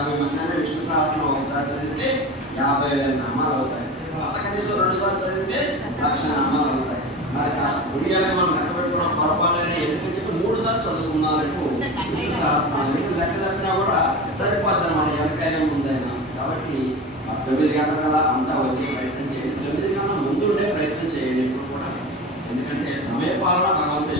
50 మంది అయినా విష్ణు సహస్రం ఒకసారి చదివితే 50,000 నామాలు అవుతాయి. అంత కనీసం 2 సార్లు చదివితే 1,00,000 నామాలు అవుతాయి. మరి కాస్త గుడియాలని మనం లెక్క పెట్టుకున్నాం పొరపాటుని ఎందుకంటే 3 సార్లు చదువుకున్నారంటూ విష్ణు సహస్రాన్ని లెక్క తప్పినా కూడా సరిపోద్ది అన్నమాట, ఎవరికైనా ముందైనా. కాబట్టి 9 గంటల కల్లా అంతా వచ్చే ప్రయత్నం చేయండి. 9 గంటల ముందు ఉండే ప్రయత్నం చేయండి ఇప్పుడు కూడా. ఎందుకంటే సమయపాలన భగవంతుడు